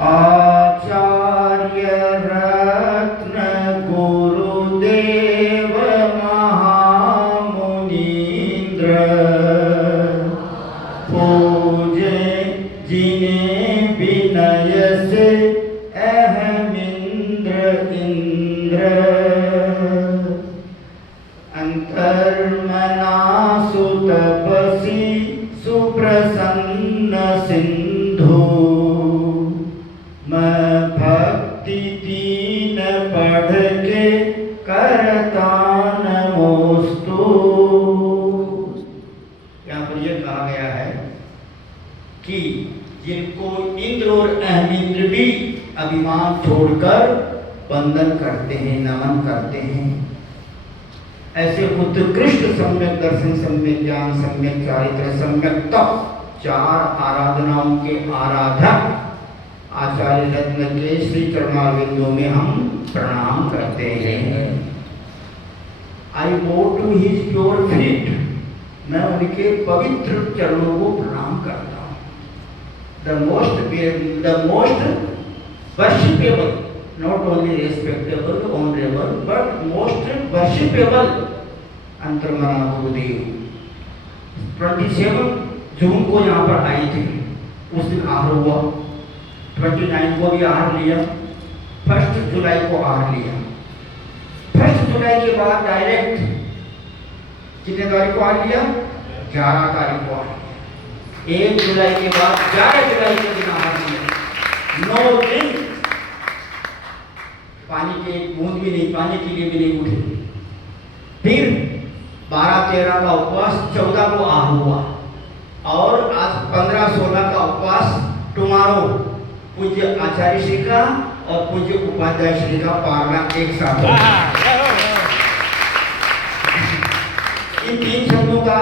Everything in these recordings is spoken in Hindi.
आचार्य रत्न गुरुदेव महामुनीन्द्र पूजे जिन्हें विनय से अहमिंद्र इंद्र अंतर्मना सुतपसी सुप्रसन्न सिंधु मैं भक्ति दीन पढ़ के करता नमोस्तु। यहाँ पर यह कहा गया है कि जिनको इंद्र और अहमिंद्र भी अभिमान छोड़कर वंदन करते हैं, नमन करते हैं, ऐसे उत्कृष्ट सम्यक दर्शन, सम्यक ज्ञान, सम्यक चारित्र, सम्यक तप, चार आराधनाओं के आराधक आचार्य रत्न के श्री चरणारविंदों में हम प्रणाम करते हैं। I go to his pure feet, मैं उनके पवित्र चरणों को प्रणाम करता हूँ। The most worshipable, not only respectable, honorable, but most worshipable Antarmana Gurudev 27 जून को यहाँ पर आई थी, उस दिन आहार हुआ। 29 को भी आहार लिया, 1 जुलाई को आहार लिया। 1 जुलाई के बाद डायरेक्ट कितने तारीख को आहार लिया? 11 तारीख को आहार लिया। 1 जुलाई के बाद 11 जुलाई के दिन आहार लिया। 9 दिन पानी के एक बूंद भी नहीं, पानी के लिए भी नहीं उठे। फिर 12-13 का उपवास, 14 को आहार हुआ और आज 15-16 का उपवास। टुमारो पूज्य आचार्य श्री का और पूज्य उपाध्याय श्री का पारना एक साथ होगा। इन 3 शब्दों का,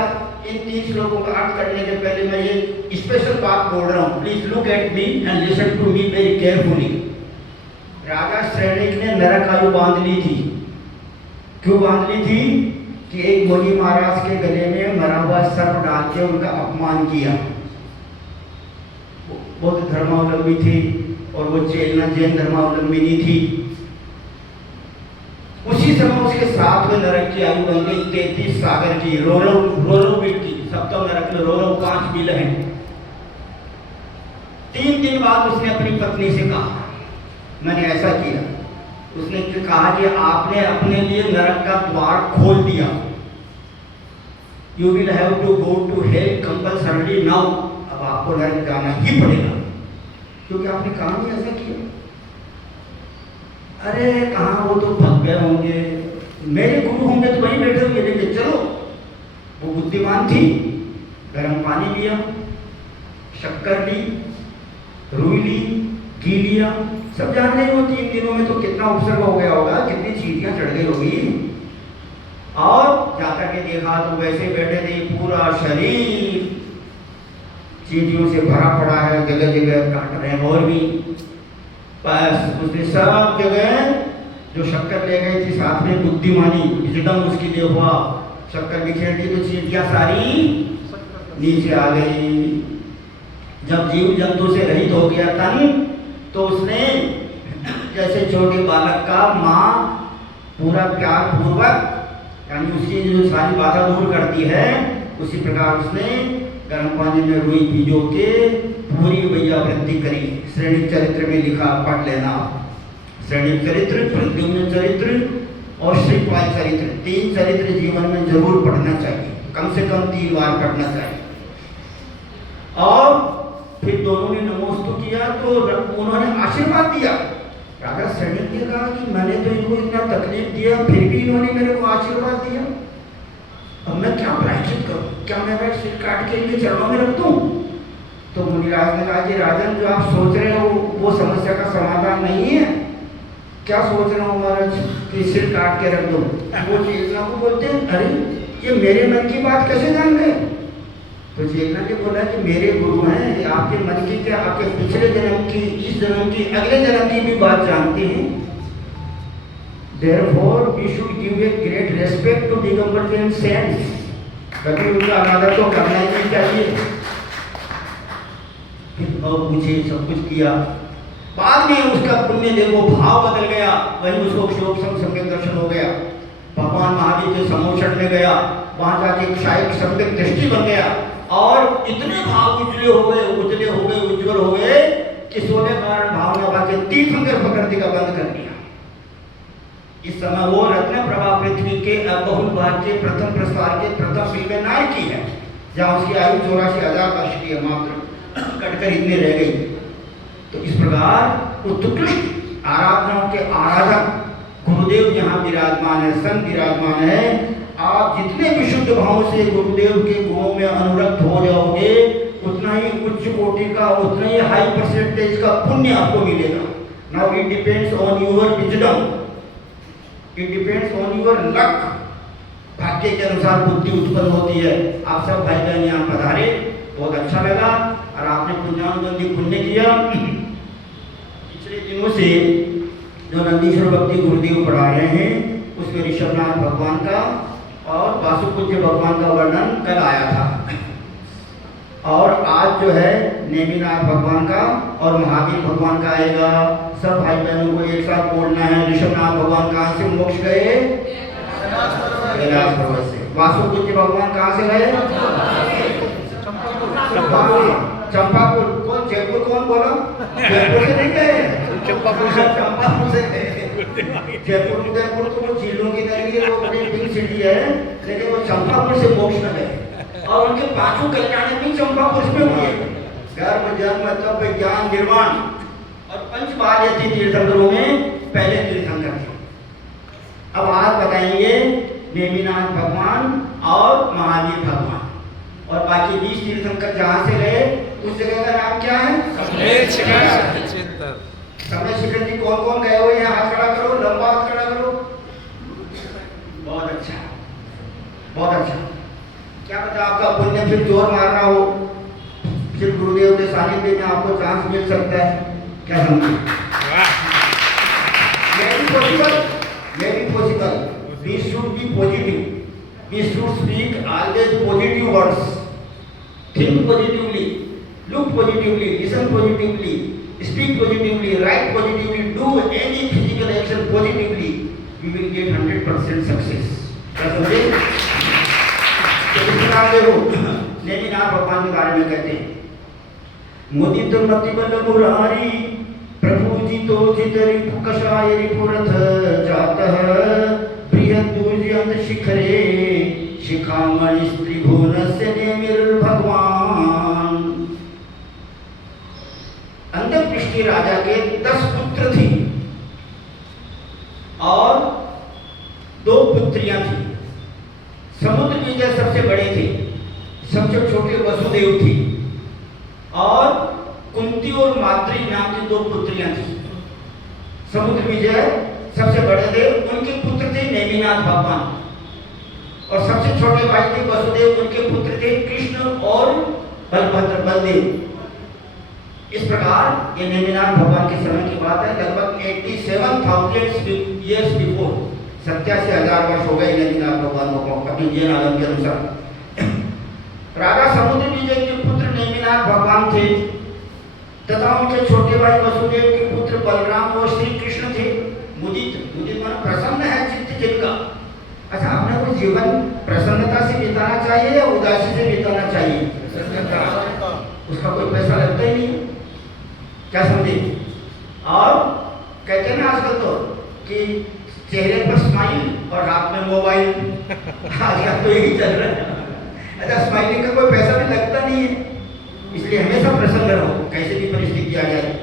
इन 3 श्लोकों का अर्थ करने के पहले मैं ये स्पेशल बात बोल रहा हूँ। Please look at me and listen to me very carefully. Raja Shrenik ने नरक आयु बांध ली थी। क्यों बांध ली थी? कि एक मुनि महाराज के गले में मरा हुआ सर्प डाल के उनका अपमान किया। बहुत धर्मावलंबी थी और वो जैन धर्मावलंबिनी थी। उसी समय उसके साथ में नरक की आयु बन गई 33 सागर की, रोरो बिल की। सप्तम नरक में रोरो 5 बिल हैं। 3 दिन बाद उसने अपनी पत्नी से कहा, मैंने ऐसा किया। उसने कहा कि आपने अपने लिए नरक का द्वार खोल दिया। You will have to go to hell compulsorily now. अब आपको नरक जाना ही पड़ेगा क्योंकि आपने काम ही ऐसा किया। अरे कहाँ, वो तो भग गए होंगे, मेरे गुरु होंगे तो वहीं बैठे होंगे। लेकिन चलो, वो बुद्धिमान थी। गर्म पानी लिया, शक्कर ली, रुई ली, घी लिया। सब जान रहे हो 3 दिनों में तो कितना उपसर्ग हो गया होगा, कितनी चीटियां चढ़ गई होगी। और जाकर के देखा तो वैसे बैठे थे, पूरा शरीर चीटियों से भरा पड़ा है, जगह जगह काट रहे हैं। और भी बस उसने सब जगह जो शक्कर ले गई थी साथ में, बुद्धिमानी विजडम उसकी देखा, शक्कर बिखेर दी तो चीटियां सारी नीचे आ गई। जब जीव जंतु से रहित हो गया तन, तो उसने जैसे छोटे बालक का माँ पूरा प्यार पूर्वक, यानी उसकी जो सारी बाधा दूर करती है, उसी प्रकार उसने गर्म पानी में रुई भिगो के पूरी वैयावृत्ति करी। श्रेणी चरित्र में लिखा, पढ़ लेना। श्रेणी चरित्र, प्रद्युम्न चरित्र और श्रीपाल चरित्र, 3 चरित्र जीवन में जरूर पढ़ना चाहिए, कम से कम 3 बार पढ़ना चाहिए। और फिर दोनों ने नमोस्तु किया तो उन्होंने आशीर्वाद दिया। राजा श्रेणी ने कहा कि मैंने तो इनको इतना तकलीफ दिया, फिर भी इन्होंने मेरे को आशीर्वाद दिया। अब मैं क्या प्रायश्चित करूं? क्या मैं सिर काट के इनके चरणों में रख दूं? तो मुनिराज ने कहा कि राजन, जो आप सोच रहे हो वो समस्या का समाधान नहीं है। क्या सोच रहा हूँ महाराज कि सिर काट के रख दूं? वो चेतना को बोलते हैं, अरे ये मेरे मन की बात कैसे जान गए? तो चेतना ने बोला कि मेरे गुरु हैं, आपके मन की क्या, आपके पिछले जन्म की, इस जन्म की, अगले जन्म की भी बात जानते हैं। Therefore, we should give a great respect to Digambar Jain saints. कभी उनका आदर तो करना ही चाहिए। फिर और पूछे, सब कुछ किया। बाद में उसका पुण्य देखो भाव बदल गया, वहीं उसको शोक सम्यक दर्शन हो गया। भगवान महावीर के समोषण में गया, वहां जाके क्षायिक सम्यक दृष्टि बन गया और इतने भाव उजले हो गए, उज्जवल हो गए कि सोने कारण भावना वाक्य तीर्थंकर प्रकृति का बंद कर दिया। इस समय वो रत्न प्रभा पृथ्वी के बहुल भाग के प्रथम प्रसार के प्रथम फिल्म नायकी है, जहाँ उसकी आयु 84,000 वर्ष की है, मात्र कटकर इतने रह गई। तो इस प्रकार उत्कृष्ट आराधनाओं के आराधक गुरुदेव यहाँ विराजमान है, संत विराजमान है। आप जितने विशुद्ध भाव से गुरुदेव के गुणों में अनुरक्त हो जाओगे, उतना ही उच्च कोटि का, उतना ही हाई परसेंटेज का पुण्य आपको मिलेगा। Now it depends on your wisdom, it depends on your luck. भाग्य के अनुसार बुद्धि उत्पन्न होती है। आप सब भाई बहन यहाँ पधारे, बहुत अच्छा लगा और आपने पुण्यानुबंधी पुण्य किया। पिछले दिनों से जो नंदीश्वर भक्ति गुरुदेव पढ़ा रहे हैं, उसमें ऋषभनाथ भगवान का और वासुपूज्य भगवान का वर्णन कल आया था, और आज जो है नेमिनाथ भगवान का और महावीर भगवान का आएगा। सब भाई बहनों को एक साथ बोलना है। ऋषभनाथ भगवान कहाँ से मोक्ष गए? कैलाश पर्वत से। वासुपूज्य भगवान कहाँ से गए? चंपापुर। कौन? जयपुर? कौन बोला? जयपुर से नहीं गए, चंपापुर से गए। जयपुर उदयपुर तो वो झीलों की नगरी है, वो बड़ी बिग सिटी है, लेकिन वो चंपापुर से मोक्ष न गए। और उनके पांचों कल्याण भी चंपापुर में हुए। गर्भ जन्म तप ज्ञान निर्वाण और पंच बाल तीर्थंकरों में पहले तीर्थंकर थे। अब आप बताएंगे नेमिनाथ भगवान और महावीर भगवान, और बाकी 20 तीर्थंकर जहाँ से गए उस जगह का नाम क्या है? समय शिखर जी कौन कौन गए हुए हैं? हाथ खड़ा करो, लंबा हाथ खड़ा करो। बहुत अच्छा, बहुत अच्छा। क्या पता आपका पुण्य फिर जोर मारना हो, फिर गुरुदेव के सानिध्य में आपको चांस मिल सकता है। क्या समझे? Very possible. We should be positive. We should speak always positive words. Think positively, look positively, listen positively, speak positively, write positively, do any physical action positively. You will get 100% success. क्या समझे? तो इस प्रकार देखो, नेमिनाथ भगवान के बारे में कहते हैं, मुदित मतिबल मुरारी प्रभु जी तो जितरि कषाय रिपुरथ जातः बृहद दुर्जय शिखरे शिखामणि त्रिभुवनस्य नेमिर भगवान। अंधपृष्टि राजा के 10 पुत्र थे और 2 पुत्रियां थी। समुद्र विजय सबसे बड़े थे, सबसे छोटे वसुदेव थे, और कुंती और माद्री नाम की 2 पुत्रियां थी। समुद्र विजय सबसे बड़े थे, उनके पुत्र थे नेमिनाथ भगवान, और सबसे छोटे भाई थे वसुदेव, उनके पुत्र थे कृष्ण और बलभद्र, बलदेव। इस प्रकार ये नेमिनाथ भगवान के समय की बात है, लगभग 87,000 years बिफोर, 87,000 वर्ष हो गए नेमिनाथ भगवान को अपने जैन आगम के अनुसार। राजा समुद्र विजय के पुत्र नेमिनाथ भगवान थे तथा उनके छोटे भाई वसुदेव के पुत्र बलराम और श्री कृष्ण थे। मुदित माना प्रसन्न है चित्त जिनका। अच्छा, आपने कोई जीवन प्रसन्नता से बिताना चाहिए या उदासी से बिताना चाहिए? उसका कोई पैसा लगता ही नहीं, क्या समझे? और कहते हैं ना आजकल तो कि चेहरे पर स्माइल और हाथ में मोबाइल, आजकल तो यही चल रहा है। अच्छा, स्माइलिंग का कोई पैसा भी लगता नहीं है, इसलिए हमेशा प्रसन्न रहो कैसे भी परिस्थिति आ जाए।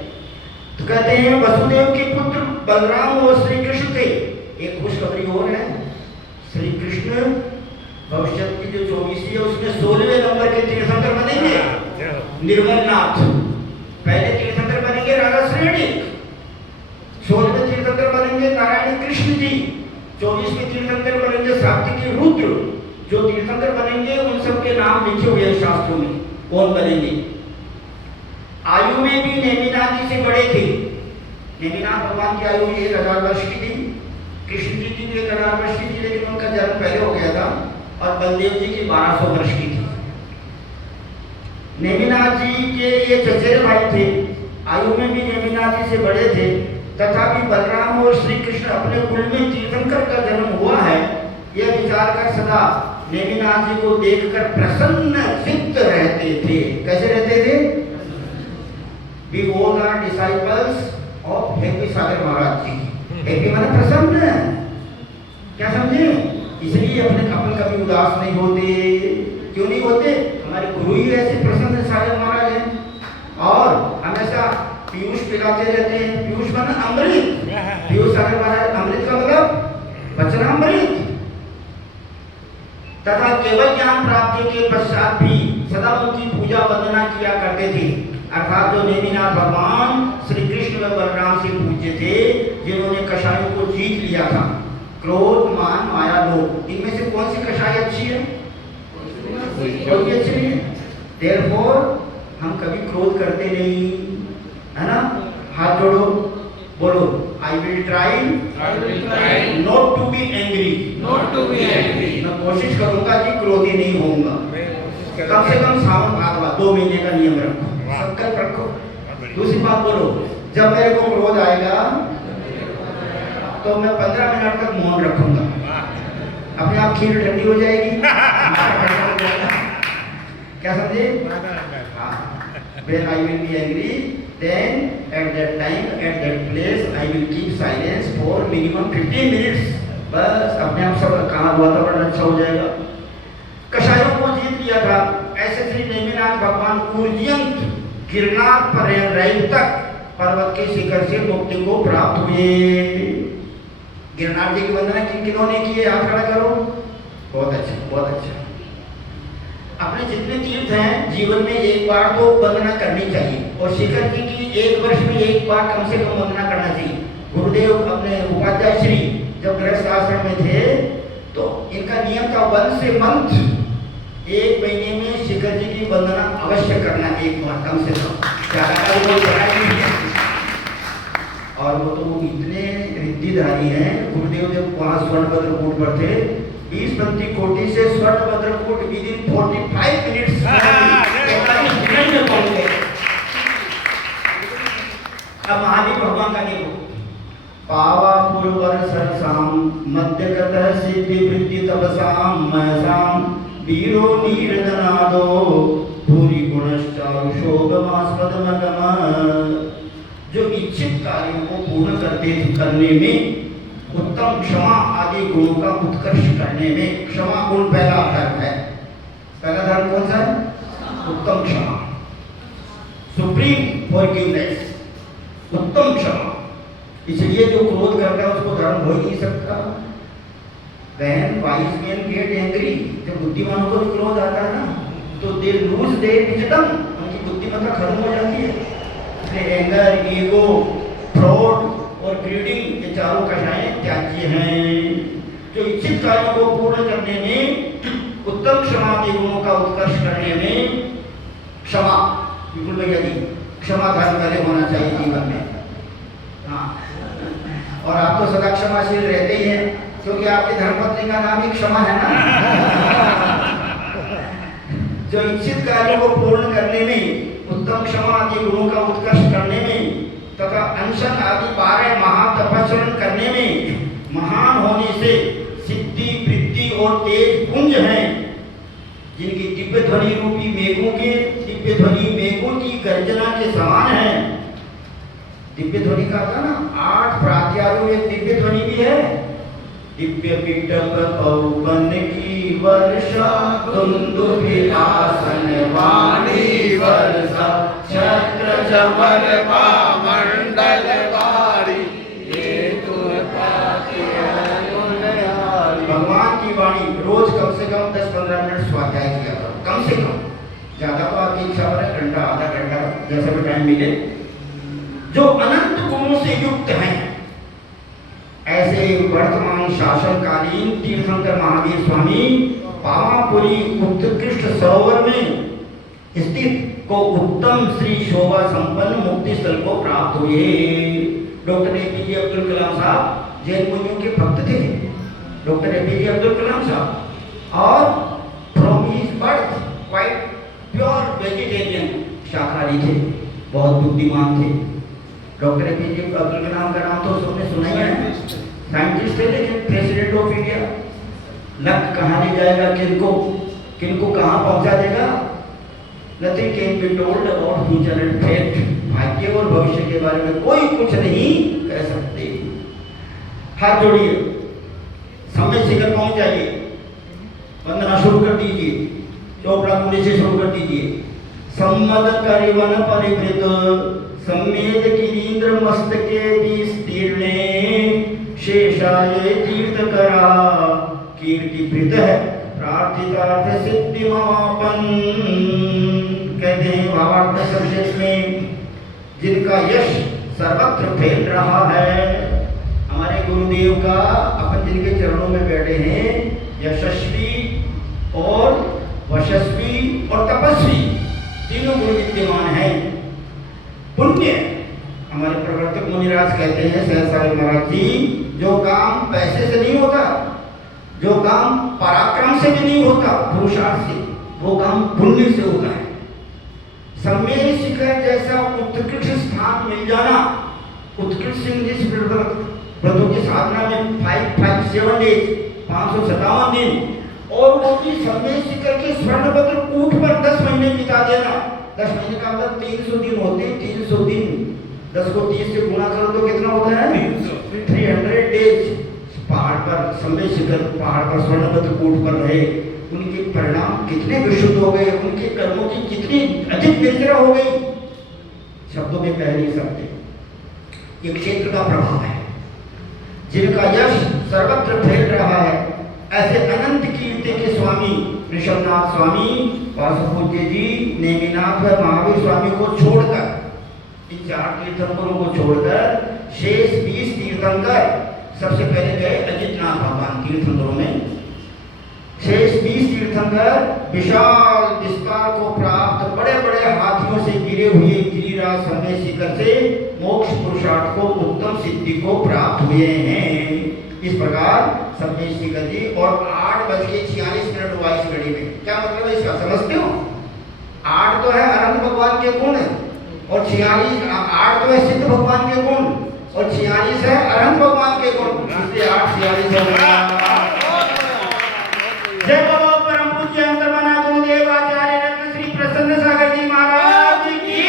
तो कहते हैं वसुदेव के पुत्र बलराम और श्री कृष्ण थे। एक खुशखबरी और है, श्री कृष्ण भविष्य की जो 24वीं है उसमें 16वें नंबर के तीर्थंकर बनेंगे। निर्मलनाथ पहले तीर्थंकर बनेंगे राजा श्रेणिक, 16वें तीर्थंकर बनेंगे नारायण कृष्ण जी, 24वें तीर्थंकर बनेंगे सात्विकी रुद्र। जो तीर्थंकर बनेंगे उन सबके नाम लिखे हुए हैं शास्त्रों में, कौन बनेंगे। आयु में भी नेमिनाथ जी से बड़े थे। नेमिनाथ भगवान की आयु 1000 वर्ष की थी, कृष्ण जी की भी 1000 वर्ष की थी, लेकिन उनका जन्म पहले हो गया था, और बलदेव जी की 1200 वर्ष की थी। नेमिनाथ जी के ये चचेरे भाई थे आयु में भी नेमिनाथ जी से बड़े थे, तथापि बलराम और श्री कृष्ण अपने कुल में तीर्थंकर का जन्म हुआ है, यह विचार कर सदा नेमिनाथ जी को देखकर प्रसन्न चित्त रहते थे। कैसे रहते थे? We all are disciples of happy Sagar Maharaj ji. Happy माने प्रसन्न, क्या समझे? इसलिए अपन कभी उदास नहीं होते। क्यों नहीं होते? हमारे गुरु ही ऐसे प्रसन्न सागर महाराज हैं और हमेशा पीयूष पिलाते रहते हैं। पीयूष माने अमृत। पीयूष सागर महाराज, अमृत का मतलब वचनामृत। तथा केवल ज्ञान प्राप्ति के पश्चात भी सदा उनकी पूजा वंदना किया करते थे। अर्थात जो नेमिनाथ भगवान श्री कृष्ण व बलराम से पूज्य थे, जिन्होंने कषायों को जीत लिया था, क्रोध मान माया लोभ, इनमें से कौन सी कषाय अच्छी है? कोई भी अच्छी नहीं है। Therefore, हम कभी क्रोध करते नहीं, है ना? हाथ जोड़ो, बोलो I will try not to be angry। मैं कोशिश करूंगा कि क्रोधी नहीं होऊंगा। कम से कम सावन भादवा 2 महीने का नियम रखो, संकल्प रखो। दूसरी बात बोलो, जब मेरे को क्रोध आएगा तो मैं 15 मिनट तक मौन रखूंगा। अपने आप खीर ठंडी हो जाएगी। क्या समझे? When I will be angry, then at that time, at that place, I will keep silence for minimum 15 minutes। बस अपने आप सब कहाँ वातावरण अच्छा हो जाएगा। कषायों को जीत लिया था। ऐसे श्री नेमिनाथ भगवान उर्जयंत गिरनार पर्यंत तक पर्वत के शिखर से मुक्ति को प्राप्त हुए। गिरनार जी की वंदना किन्होंने की है? हाथ खड़ा करो। बहुत अच्छा, बहुत अच्छा। अपने जितने तीर्थ हैं जीवन में एक बार तो वंदना करनी चाहिए, और शिखर जी की 1 वर्ष में 1 बार कम से कम वंदना करना चाहिए। गुरुदेव अपने उपाध्याय श्री जब गृहस्थ आश्रम में थे तो इनका नियम था 1 से मंथ 1 महीने में शिखर जी की वंदना अवश्य करना, 1 बार कम से कम। और वो तो इतने रिद्धिधारी हैं। गुरुदेव जब वहाँ स्वर्णभद्रकूट पर थे, 20 कोटि से स्वर्णभद्रकूट विदिन 45 मिनट्स में पहुंच गए। अब महावीर भगवान का देखो, पावा पूर्वर सरसाम मध्यगत सिद्धि वृद्धि तपसाम महसाम वीरो नीरदनादो भूरि गुणश्चारु शोभमास्पदमगम। जो इच्छित कार्यों को पूर्ण करने में, उत्तम क्षमा आदि गुणों का उत्कर्ष करने में, क्षमा गुण पहला धर्म है। पहला धर्म कौन सा है? उत्तम क्षमा, सुप्रीम फॉरगिवनेस, उत्तम क्षमा। इसलिए जो क्रोध करता है उसको धर्म हो ही नहीं सकता। When wise men get angry, जब बुद्धिमानों को भी क्रोध आता है ना, तो they lose their wisdom, उनकी बुद्धिमत्ता खत्म हो जाती है। इसलिए एंगर, ईगो, फ्रॉड और ग्रीडिंग, ये चारों कषायें त्याज्य हैं। जो इच्छित कार्यों को पूर्ण करने में, उत्तम क्षमा के गुणों का उत्कर्ष करने में, क्षमा, बिल्कुल भैया जी, क्षमा धर्म पहले होना चाहिए जीवन में। हाँ, और आप तो सदा क्षमाशील रहते ही हैं, क्योंकि आपकी धर्मपत्नी का नाम ही क्षमा है ना। जो इच्छित कार्यों को पूर्ण करने में, उत्तम क्षमा आदि गुणों का उत्कर्ष करने में तथा अनशन आदि 12 महातपस्रण करने में, महान होने से सिद्धि वृद्धि और तेज पुंज हैं, जिनकी दिव्य ध्वनि रूपी मेघों के, दिव्य ध्वनि मेघों की गर्जना के समान है। दिव्य ध्वनि का था ना, 8 प्रात्यारों में दिव्य ध्वनि भी है। दिव्य पिटक पवन की वर्षा, दुंदुभिलासन वाणी वर्षा, छत्र चमर मंडल वारी, ये भगवान की वाणी रोज कम से कम 10-15 मिनट स्वाध्याय किया करो, कम से कम। ज्यादा तो आपकी इच्छा पर है, घंटा आधा घंटा जैसा भी टाइम मिले। जो अनंत गुणों से युक्त हैं, ऐसे वर्तमान शासनकालीन तीर्थंकर महावीर स्वामी पावापुरी उत्कृष्ट सरोवर में स्थित को उत्तम श्री शोभा संपन्न मुक्ति स्थल को प्राप्त हुए। डॉक्टर एपीजे अब्दुल कलाम साहब जैन मुनियों के भक्त थे। डॉक्टर एपीजे अब्दुल कलाम साहब, और from his birth quite pure vegetarian, शाकाहारी थे, बहुत बुद्धिमान थे। डॉक्टर एपीजे अब्दुल कलाम का नाम तो सबने सुना ही है, साइंटिस्ट थे लेकिन प्रेसिडेंट ऑफ इंडिया। लक कहाँ ले जाएगा, किनको किनको कहाँ पहुंचा देगा, nothing can be told about future and fate. भाग्य और भविष्य के बारे में कोई कुछ नहीं कह सकते। हाथ जोड़िए, समय शिखर पहुंच जाइए, वंदना शुरू कर दीजिए, चोपड़ा कुंडी से शुरू कर दीजिए। सम्मद करिवन परिवृत सम्मेद गिरीन्द्र मस्तके विस्तीर्णे शेषाये तीर्थ करा कीर्तिभृत प्रार्थितार्थ सिद्धिमापन। कहते हैं भावार्थ संक्षेप में, जिनका यश सर्वत्र फैल रहा है, हमारे गुरुदेव का अपन जिनके चरणों में बैठे हैं, यशस्वी और वशस्वी और तपस्वी तीनों गुण विद्यमान हैं। पुण्य, हमारे प्रवर्तक मुनिराज कहते हैं सहसाई महाराज जी, जो काम पैसे से नहीं होता, जो काम पराक्रम से भी नहीं होता, पुरुषार्थ से, वो काम पुण्य से होता है। सम्मेद शिखर जैसा उत्कृष्ट स्थान मिल जाना, उत्कृष्ट व्रतों की साधना में 557 डेज 557 दिन, और वो भी सम्मेद शिखर के स्वर्णपत्र ऊंट पर 10 महीने बिता देना। 10 महीने का मतलब 300 दिन होते हैं। 300 दिन 10 को 30 से गुणा करो तो कितना होता है, 300 डेज पहाड़ पर, सम्मेद शिखर पहाड़ पर स्वर्णपत्र ऊंट पर रहे। उनके परिणाम कितने विशुद्ध हो गए, उनके कर्मों की कितनी अधिक निर्जरा हो गई, शब्दों में कह नहीं सकते। ये क्षेत्र का प्रभाव है। जिनका यश सर्वत्र फैल रहा है, ऐसे अनंत कीर्ति के स्वामी ऋषभनाथ स्वामी, वासुपूज्य जी, नेमिनाथ व महावीर स्वामी को छोड़कर, इन 4 तीर्थंकरों को छोड़कर शेष 20 तीर्थंकर सबसे पहले गए अजितनाथ भगवान तीर्थंकरों में। शेष 20 तीर्थंकर विशाल विस्तार को प्राप्त बड़े बड़े हाथियों से गिरे हुए गिरिराज सम्मेद शिखर से मोक्ष पुरुषार्थ को, उत्तम सिद्धि को प्राप्त हुए हैं। इस प्रकार सम्मेद शिखर जी, और 8:46 वाइस घड़ी में, क्या मतलब है इसका, समझते हो? 8 तो है अनंत भगवान के गुण, और 46 8 तो है सिद्ध भगवान के गुण, और 46 है अनंत भगवान के गुण, इसलिए 8 46 हो गया। जय बोलो परम पूज्य अंतर्मना गुरुदेव आचार्य रत्न श्री प्रसन्न सागर जी महाराज की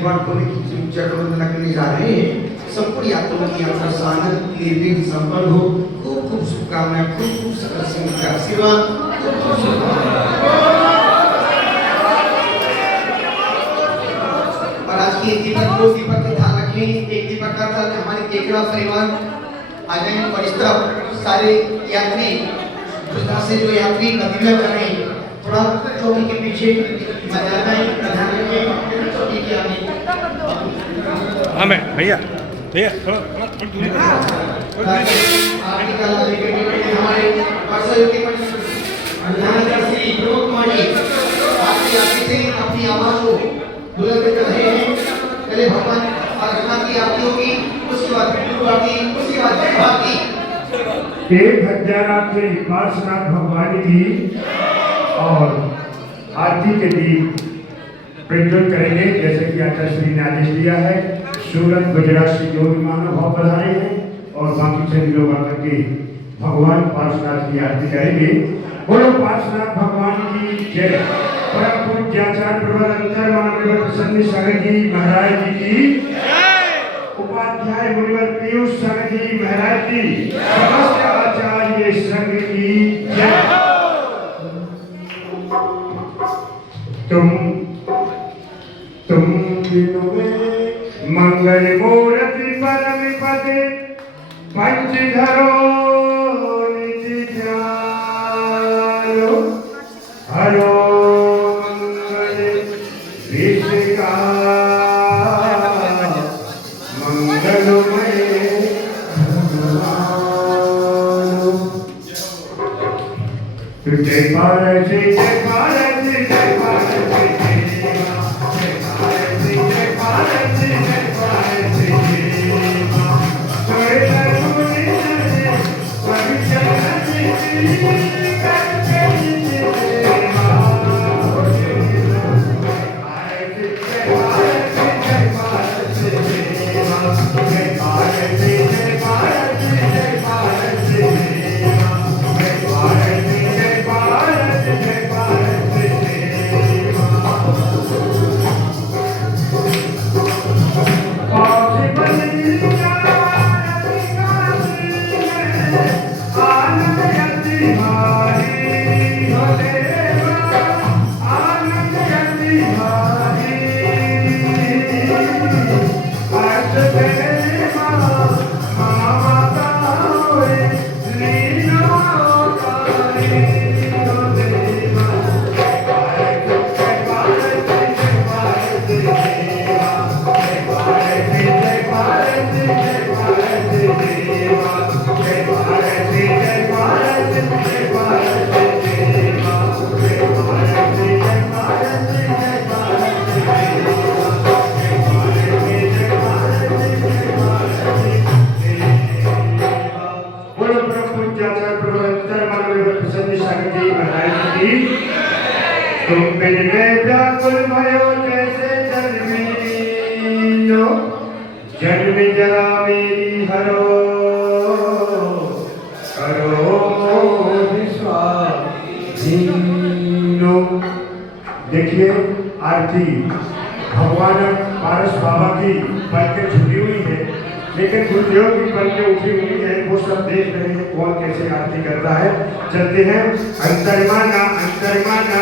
भगवान भोले की चक्रवंदना करने जा रहे हैं। संपूर्ण यात्रियों की यात्रा सानंद निर्विघ्न संपन्न हो। खूब खूब शुभकामनाएं, खूब खूब सकल संगत का आशीर्वाद। और आज की दीपक को दीपक के ध्यान रखें। एक दीपक का था हमारे केकड़ा परिवार आ गए और इस तरफ सारे यात्री से जो यात्री गतिविधियां कर रहे हैं थोड़ा चौकी के पीछे मर्यादा ध्यान रखें। चौकी के आगे हाँ मैं भैया भैया आरती का हमारे पार्षद के प्रधान श्री प्रमोद कुमार जी आपकी आरती से अपनी आवाज को बुलंद कर रहे हैं। पहले भगवान आराधना की आरती होगी, उसके बाद आरती, उसके बाद आरती। 1000 श्री पार्श्वनाथ भगवान की और आरती के दीप प्रज्वलित करेंगे जैसे कि आचार्य श्री ने आदेश दिया है। सूरत गुजरात से जो भी महानुभाव पधारे हैं और बाकी सभी लोग आकर के भगवान पार्श्वनाथ की आरती करेंगे। बोलो पार्श्वनाथ भगवान की जय। परम पूज्य आचार्य प्रवर अंतर मानव प्रसन्न सागर जी महाराज जी की उपाध्याय मुनिवर पीयूष संघ जी महाराज जी समस्त आचार्य संघ की जय। तुम बिनु में मंगल मूर्ति परम पद पंचधरो निधि ध्यानो हरो मंगल विश्वका मंगलमय भगवान। जय भारत जय भारत जय भारत तुम बिन में व्याकुल भयो जैसे जन्मीनो जन्म जरा मेरी हरो करो विश्वासीनो। देखिए आरती भगवान पारस बाबा की पलकें झुकी हुई है लेकिन गुरुदेव की पलकें उठी हुई है। वो सब देख रहे हैं कौन कैसे आरती करता है। चलते हैं अंतर्माना अंतर्माना